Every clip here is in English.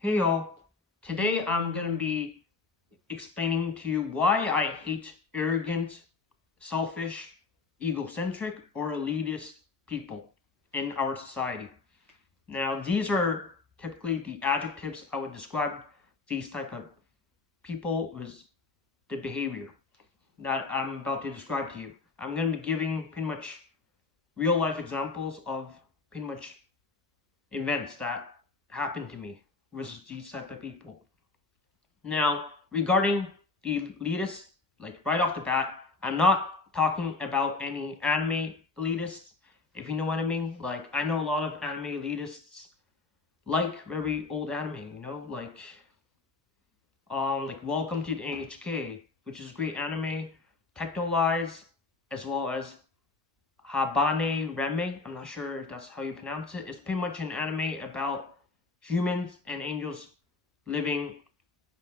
Hey y'all, today I'm gonna be explaining to you why I hate arrogant, selfish, egocentric, or elitist people in our society. Now, these are typically the adjectives I would describe these type of people with the behavior that I'm about to describe to you. I'm gonna be giving pretty much real life examples of pretty much events that happened to me with these type of people. Now, regarding the elitists, like right off the bat, I'm not talking about any anime elitists, if you know what I mean. Like, I know a lot of anime elitists like very old anime, like Welcome to the NHK, which is great anime, Techno Lies, as well as Habane Reme. I'm not sure if that's how you pronounce it. It's pretty much an anime about humans and angels living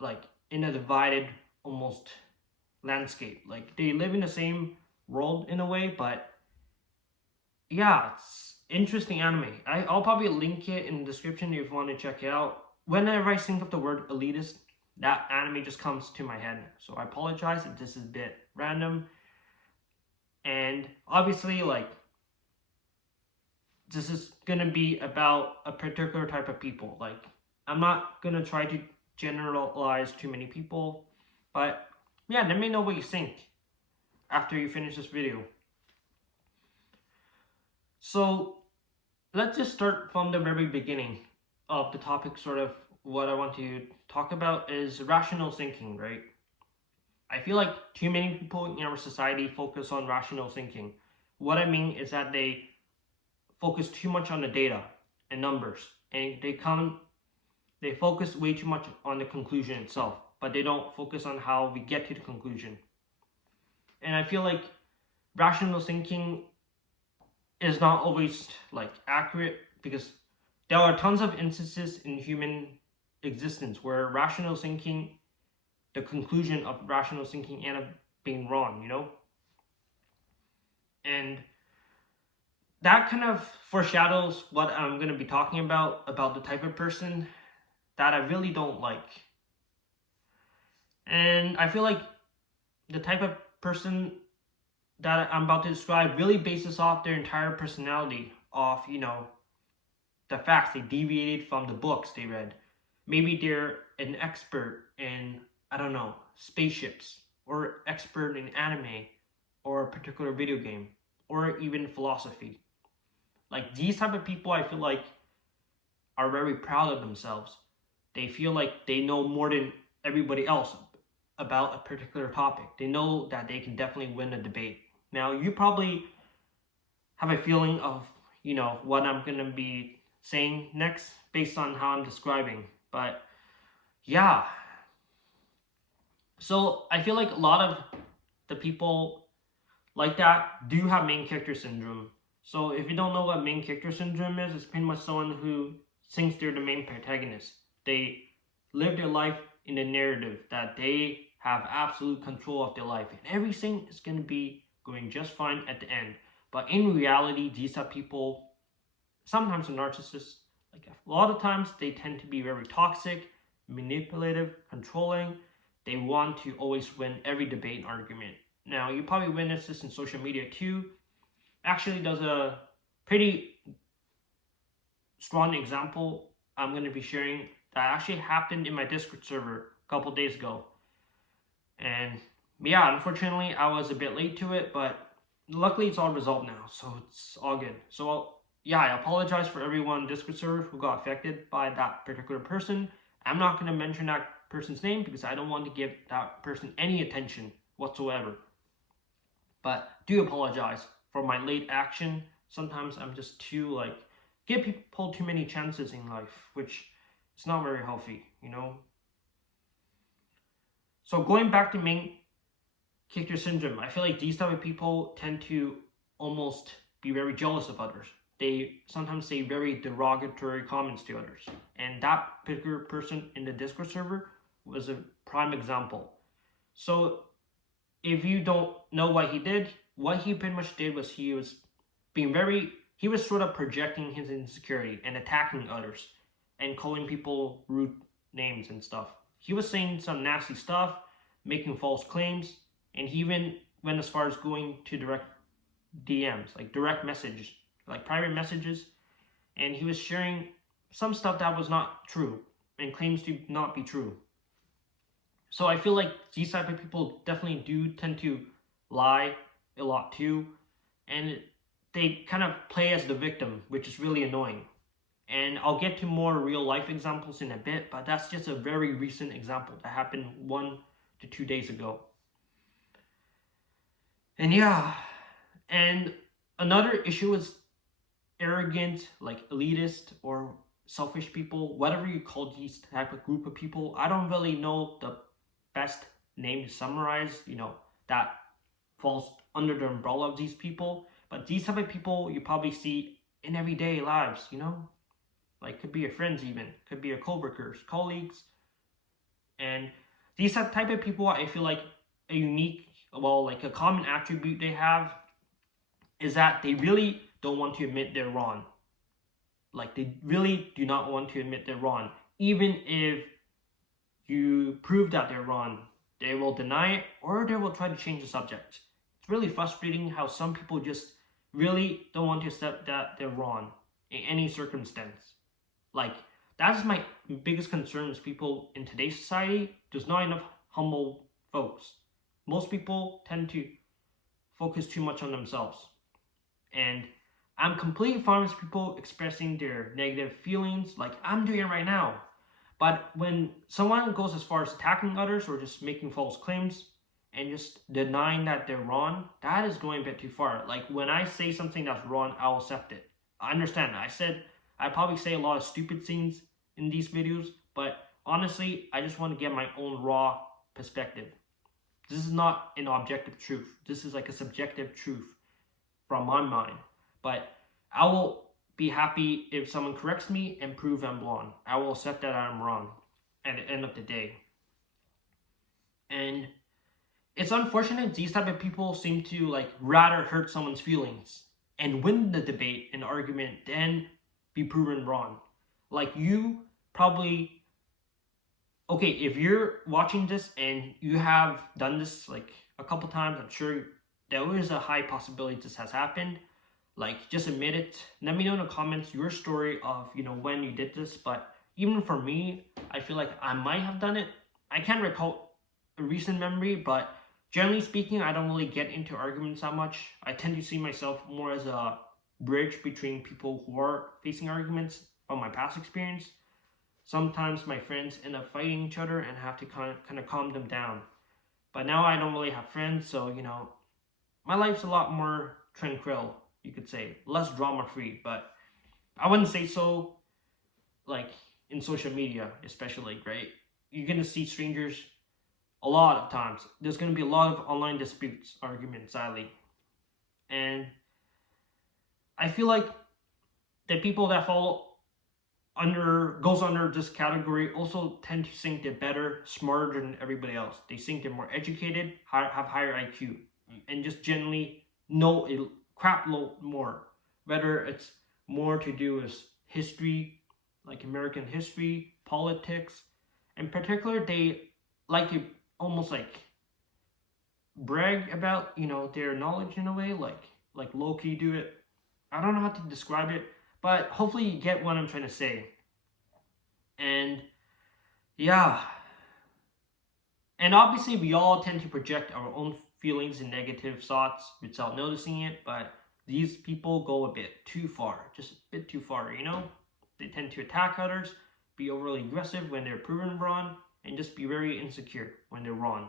like in a divided almost landscape. Like they live in the same world in a way, but yeah, it's interesting anime. I'll probably link it in the description if you want to check it out. Whenever I think of the word elitist, that anime just comes to my head. So I apologize if this is a bit random. And obviously, like, this is gonna be about a particular type of people. Like, I'm not gonna try to generalize too many people, but yeah, let me know what you think after you finish this video. So let's just start from the very beginning of the topic. Sort of what I want to talk about is rational thinking, right? I feel like too many people in our society focus on rational thinking. What I mean is that they focus too much on the data and numbers, and they focus way too much on the conclusion itself, but they don't focus on how we get to the conclusion. And I feel like rational thinking is not always like accurate, because there are tons of instances in human existence where rational thinking, the conclusion of rational thinking, end up being wrong, And that kind of foreshadows what I'm going to be talking about the type of person that I really don't like. And I feel like the type of person that I'm about to describe really bases off their entire personality off, the facts they deviated from the books they read. Maybe they're an expert in, I don't know, spaceships, or expert in anime, or a particular video game, or even philosophy. Like, these type of people, I feel like, are very proud of themselves. They feel like they know more than everybody else about a particular topic. They know that they can definitely win a debate. Now, you probably have a feeling of, what I'm going to be saying next based on how I'm describing. But yeah. So I feel like a lot of the people like that do have main character syndrome. So if you don't know what main character syndrome is, it's pretty much someone who thinks they're the main protagonist. They live their life in a narrative that they have absolute control of their life, and everything is going to be going just fine at the end. But in reality, these are people, sometimes are narcissists. Like, a lot of times they tend to be very toxic, manipulative, controlling. They want to always win every debate and argument. Now, you probably witnessed this in social media too. Actually, there's a pretty strong example I'm going to be sharing that actually happened in my Discord server a couple days ago. And yeah, unfortunately, I was a bit late to it, but luckily it's all resolved now, so it's all good. So yeah, I apologize for everyone in Discord server who got affected by that particular person. I'm not going to mention that person's name because I don't want to give that person any attention whatsoever. But do apologize for my late action. Sometimes I'm just too give people too many chances in life, which is not very healthy, So going back to main character syndrome, I feel like these type of people tend to almost be very jealous of others. They sometimes say very derogatory comments to others. And that particular person in the Discord server was a prime example. So if you don't know what he did, what he pretty much did was he was sort of projecting his insecurity and attacking others. and calling people rude names and stuff. He was saying some nasty stuff, making false claims, and he even went as far as going to direct DMs, like direct message, like private messages, and he was sharing some stuff that was not true and claims to not be true. So I feel like these type of people definitely do tend to lie a lot too, and they kind of play as the victim, which is really annoying. And I'll get to more real life examples in a bit, but that's just a very recent example that happened 1 to 2 days ago. And yeah, and another issue is arrogant, like elitist or selfish people, whatever you call these type of group of people. I don't really know the best name to summarize, that falls under the umbrella of these people. But these type of people you probably see in everyday lives, like could be your friends, even could be your coworkers, colleagues. And these type of people, I feel like a common attribute they have is that they really don't want to admit they're wrong. Like they really do not want to admit they're wrong. Even if you prove that they're wrong, they will deny it or they will try to change the subject. It's really frustrating how some people just really don't want to accept that they're wrong in any circumstance. Like, that's my biggest concern is people in today's society, there's not enough humble folks. Most people tend to focus too much on themselves. And I'm completely fine with people expressing their negative feelings like I'm doing right now. But when someone goes as far as attacking others or just making false claims and just denying that they're wrong, that is going a bit too far. Like when I say something that's wrong, I'll accept it. I understand. I probably say a lot of stupid things in these videos, but honestly, I just want to get my own raw perspective. This is not an objective truth. This is like a subjective truth from my mind. But I will be happy if someone corrects me and prove I'm wrong. I will accept that I'm wrong at the end of the day. And it's unfortunate these type of people seem to like rather hurt someone's feelings and win the debate and argument than be proven wrong. Like you probably, okay, if you're watching this and you have done this like a couple times, I'm sure there is a high possibility this has happened. Like, just admit it. Let me know in the comments your story of, when you did this. But even for me, I feel like I might have done it. I can't recall a recent memory, but generally speaking, I don't really get into arguments that much. I tend to see myself more as a bridge between people who are facing arguments from my past experience. Sometimes my friends end up fighting each other and have to kind of calm them down. But now I don't really have friends, so, my life's a lot more tranquil, you could say, less drama free. But I wouldn't say so like in social media, especially, right? You're gonna see strangers a lot of times. There's gonna be a lot of online disputes, arguments, sadly. And I feel like the people that goes under this category also tend to think they're better, smarter than everybody else. They think they're more educated, have higher IQ, and just generally know a crap load more. Whether it's more to do with history, like American history, politics. In particular, they like to almost like brag about, their knowledge in a way, like low-key do it. I don't know how to describe it, but hopefully you get what I'm trying to say. And yeah. And obviously we all tend to project our own feelings and negative thoughts without noticing it, but these people go a bit too far, just a bit too far, They tend to attack others, be overly aggressive when they're proven wrong, and just be very insecure when they're wrong.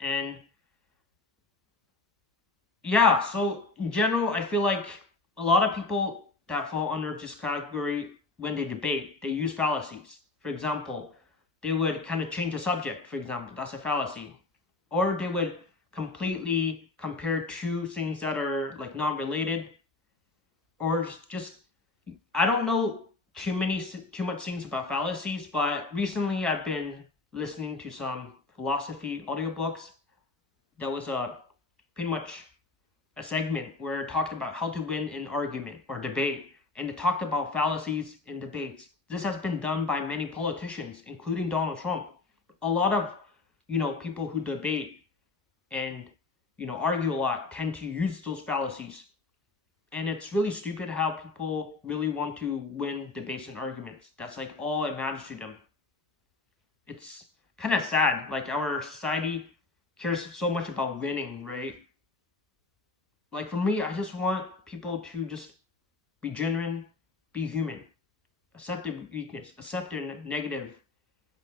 And yeah, so in general, I feel like a lot of people that fall under this category, when they debate, they use fallacies. For example, they would kind of change the subject, for example, that's a fallacy. Or they would completely compare two things that are like non-related. Or just, I don't know too much things about fallacies, but recently I've been listening to some philosophy audiobooks. That was pretty much a segment where it talked about how to win an argument or debate. and it talked about fallacies in debates. This has been done by many politicians, including Donald Trump. A lot of, people who debate and, argue a lot tend to use those fallacies. And it's really stupid how people really want to win debates and arguments. That's like all it matters to them. It's kind of sad. Like our society cares so much about winning, right? Like for me, I just want people to just be genuine, be human, accept their weakness, accept their negative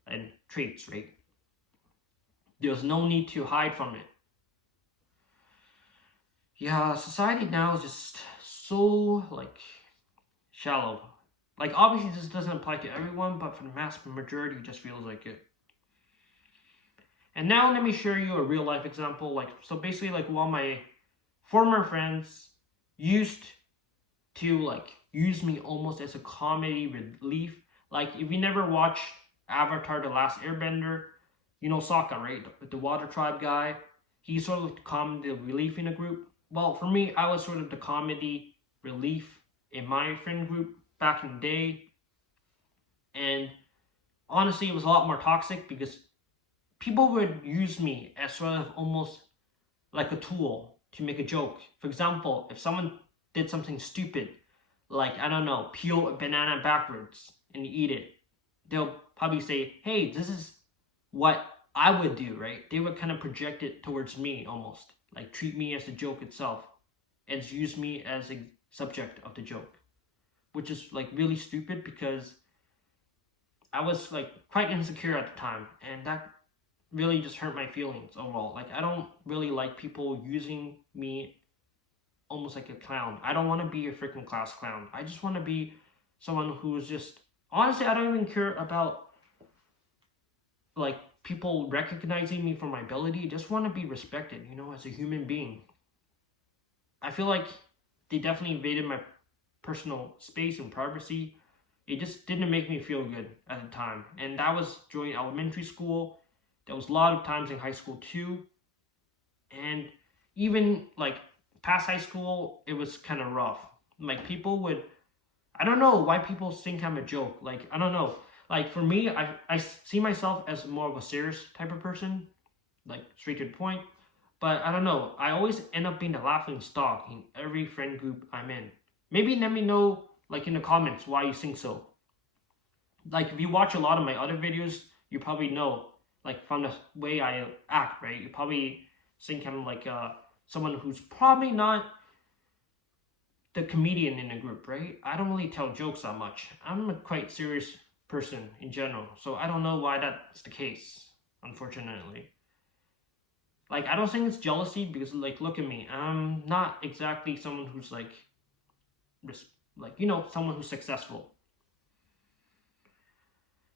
and traits, right? There's no need to hide from it. Yeah, society now is just so like shallow. Like obviously this doesn't apply to everyone, but for the mass majority, it just feels like it. And now let me share you a real life example. So basically, one of my former friends used to use me almost as a comedy relief. Like if you never watched Avatar: The Last Airbender, Sokka, right? The Water Tribe guy. He's sort of the comedy relief in the group. Well, for me, I was sort of the comedy relief in my friend group back in the day. And honestly, it was a lot more toxic because people would use me as sort of almost like a tool to make a joke. For example, if someone did something stupid, like, I don't know, peel a banana backwards and eat it, they'll probably say, hey, this is what I would do, right? They would kind of project it towards me almost, like treat me as the joke itself and use me as a subject of the joke, which is really stupid because I was quite insecure at the time, and that really just hurt my feelings overall. I don't really like people using me almost like a clown. I don't want to be a freaking class clown. I just want to be someone who is just, honestly, I don't even care about people recognizing me for my ability. I just want to be respected, as a human being. I feel like they definitely invaded my personal space and privacy. It just didn't make me feel good at the time. And that was during elementary school. There was a lot of times in high school too. And even past high school, it was kind of rough. People would, I don't know why people think I'm a joke. I don't know. For me, I see myself as more of a serious type of person, straight to the point. But I don't know. I always end up being the laughing stock in every friend group I'm in. Maybe let me know, in the comments, why you think so. If you watch a lot of my other videos, you probably know, from the way I act, right? You probably think I'm someone who's probably not the comedian in the group, right? I don't really tell jokes that much. I'm a quite serious person in general, so I don't know why that's the case, unfortunately. I don't think it's jealousy because, look at me. I'm not exactly someone who's someone who's successful.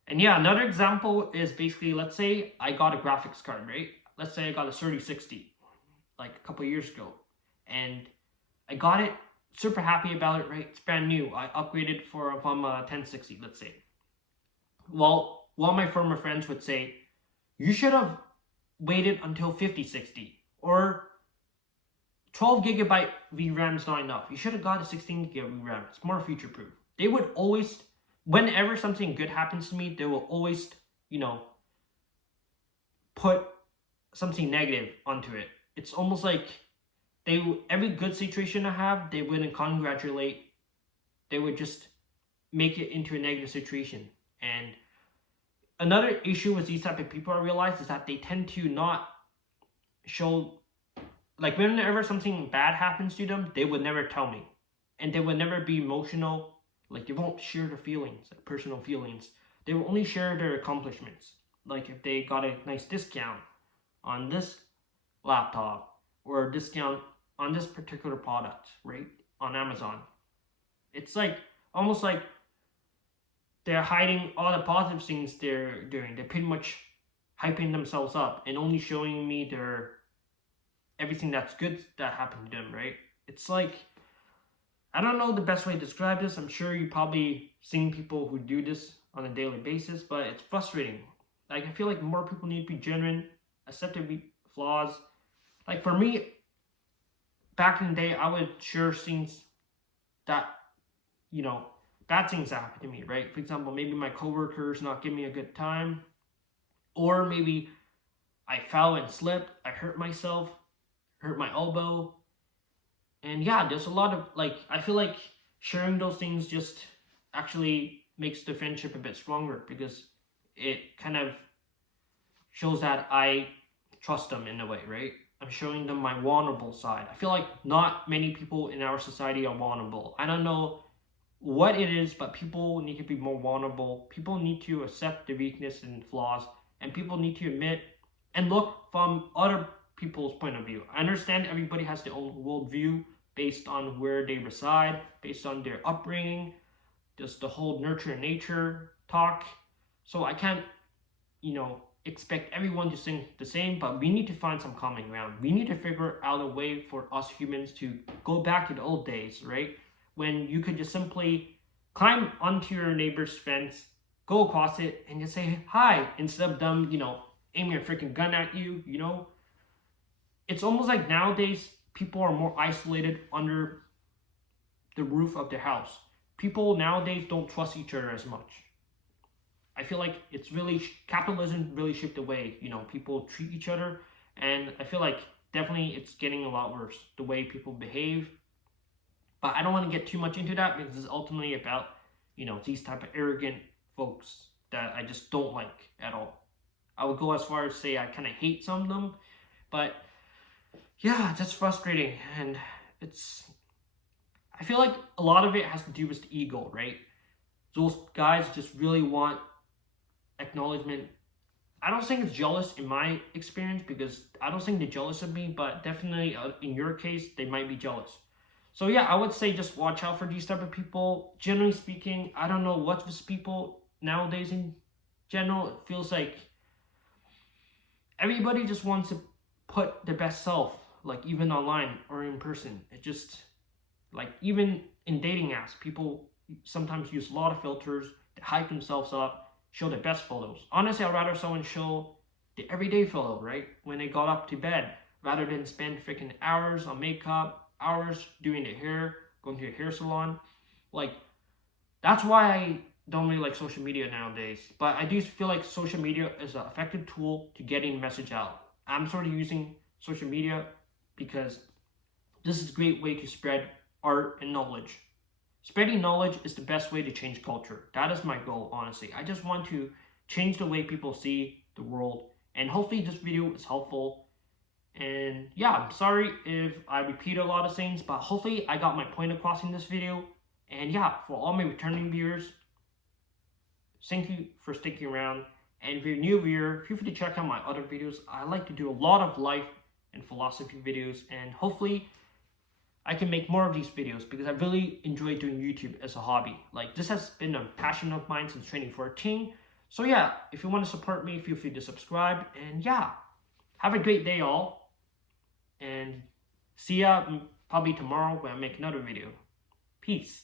And yeah, another example is basically, let's say I got a graphics card, right? Let's say I got a 3060, a couple years ago, and I got it, super happy about it, right? It's brand new. I upgraded from a 1060, let's say. Well, one of my former friends would say, you should have waited until 5060, or 12 gigabyte VRAM is not enough. You should have got a 16 gigabyte VRAM. It's more future proof. They would always, whenever something good happens to me, they will always, put something negative onto it. It's almost like every good situation I have, they wouldn't congratulate. They would just make it into a negative situation. And another issue with these type of people, I realize, is that they tend to not show, whenever something bad happens to them, they would never tell me. And they would never be emotional. They won't share their feelings, personal feelings. They will only share their accomplishments. If they got a nice discount on this laptop, or a discount on this particular product, right, on Amazon. It's almost like they're hiding all the positive things they're doing. They're pretty much hyping themselves up and only showing me everything that's good that happened to them, right? It's I don't know the best way to describe this. I'm sure you probably seen people who do this on a daily basis, but it's frustrating. I feel like more people need to be genuine, accept their flaws. For me, back in the day, I would share things that you know, bad things that happen to me, right? For example, maybe my coworkers not giving me a good time, or maybe I fell and slipped, I hurt myself, hurt my elbow. And yeah, there's a lot of like, I feel like sharing those things just actually makes the friendship a bit stronger because it kind of shows that I trust them in a way, right? I'm showing them my vulnerable side. I feel like not many people in our society are vulnerable. I don't know what it is, but people need to be more vulnerable. People need to accept the weakness and flaws, and people need to admit and look from other people's point of view. I understand everybody has their own worldview based on where they reside, based on their upbringing, just the whole nurture and nature talk. So I can't, expect everyone to think the same, but we need to find some common ground. We need to figure out a way for us humans to go back to the old days, right? When you could just simply climb onto your neighbor's fence, go across it, and just say hi instead of them, aiming a freaking gun at you. It's almost like nowadays people are more isolated under the roof of their house. People nowadays don't trust each other as much. I feel like it's really capitalism really shaped the way people treat each other, and I feel like definitely it's getting a lot worse the way people behave. But I don't want to get too much into that because it's ultimately about these type of arrogant folks that I just don't like at all. I would go as far as say I kind of hate some of them, but yeah, that's frustrating, and I feel like a lot of it has to do with the ego, right? Those guys just really want acknowledgement. I don't think it's jealous in my experience because I don't think they're jealous of me, but definitely in your case, they might be jealous. So yeah, I would say just watch out for these type of people. Generally speaking, I don't know what's with people nowadays in general. It feels like everybody just wants to put their best self, like even online or in person. It just, like even in dating apps, people sometimes use a lot of filters to hype themselves up, show their best photos. Honestly, I'd rather someone show the everyday photo, right? When they got up to bed, rather than spend freaking hours on makeup, hours doing their hair, going to a hair salon. Like, that's why I don't really like social media nowadays. But I do feel like social media is an effective tool to getting the message out. I'm sort of using social media because this is a great way to spread art and knowledge. Spreading knowledge is the best way to change culture. That is my goal, honestly. I just want to change the way people see the world. And hopefully this video is helpful. And yeah, I'm sorry if I repeat a lot of things, but hopefully I got my point across in this video. And yeah, for all my returning viewers, thank you for sticking around. And if you're a new viewer, feel free to check out my other videos. I like to do a lot of life and philosophy videos, and hopefully I can make more of these videos because I really enjoy doing YouTube as a hobby. Like, this has been a passion of mine since 2014. So yeah, if you want to support me, feel free to subscribe. And yeah, have a great day all. And see ya probably tomorrow when I make another video. Peace.